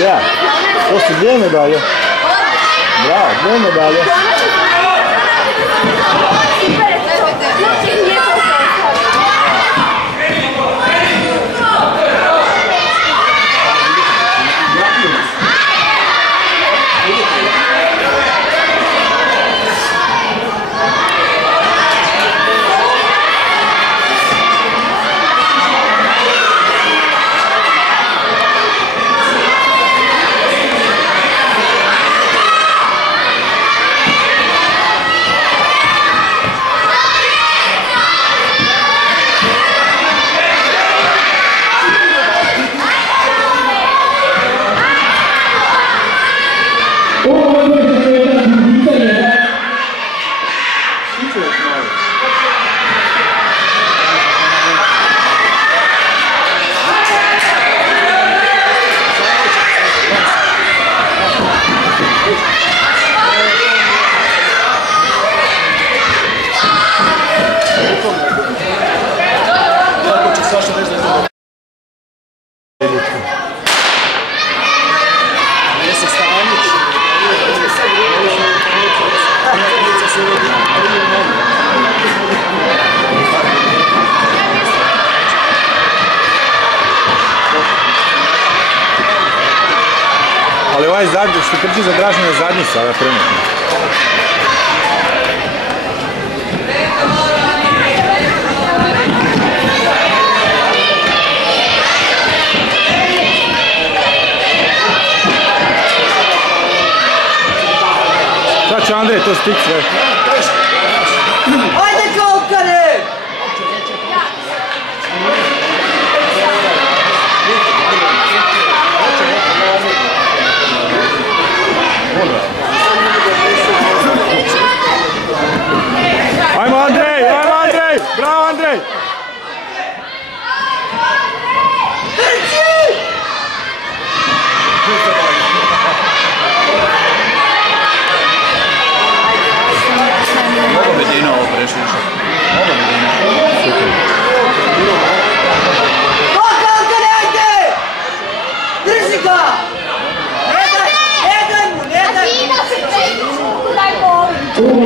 Da, to su 2 medalje. Bravo, 2 medalje. Ali ovaj zadnji, što trči za Dražen je zadnji sada trenutno. Sad će Andrej to stik sve. Ajde Kalkane! Ajmo Andrej, ajmo Andrej! Bravo Andrej! Mogu bi Dino ovo prešli. Mogu bi Dino. Kalkane, ajde! Drži ga! Ne daj mu, ne daj mu!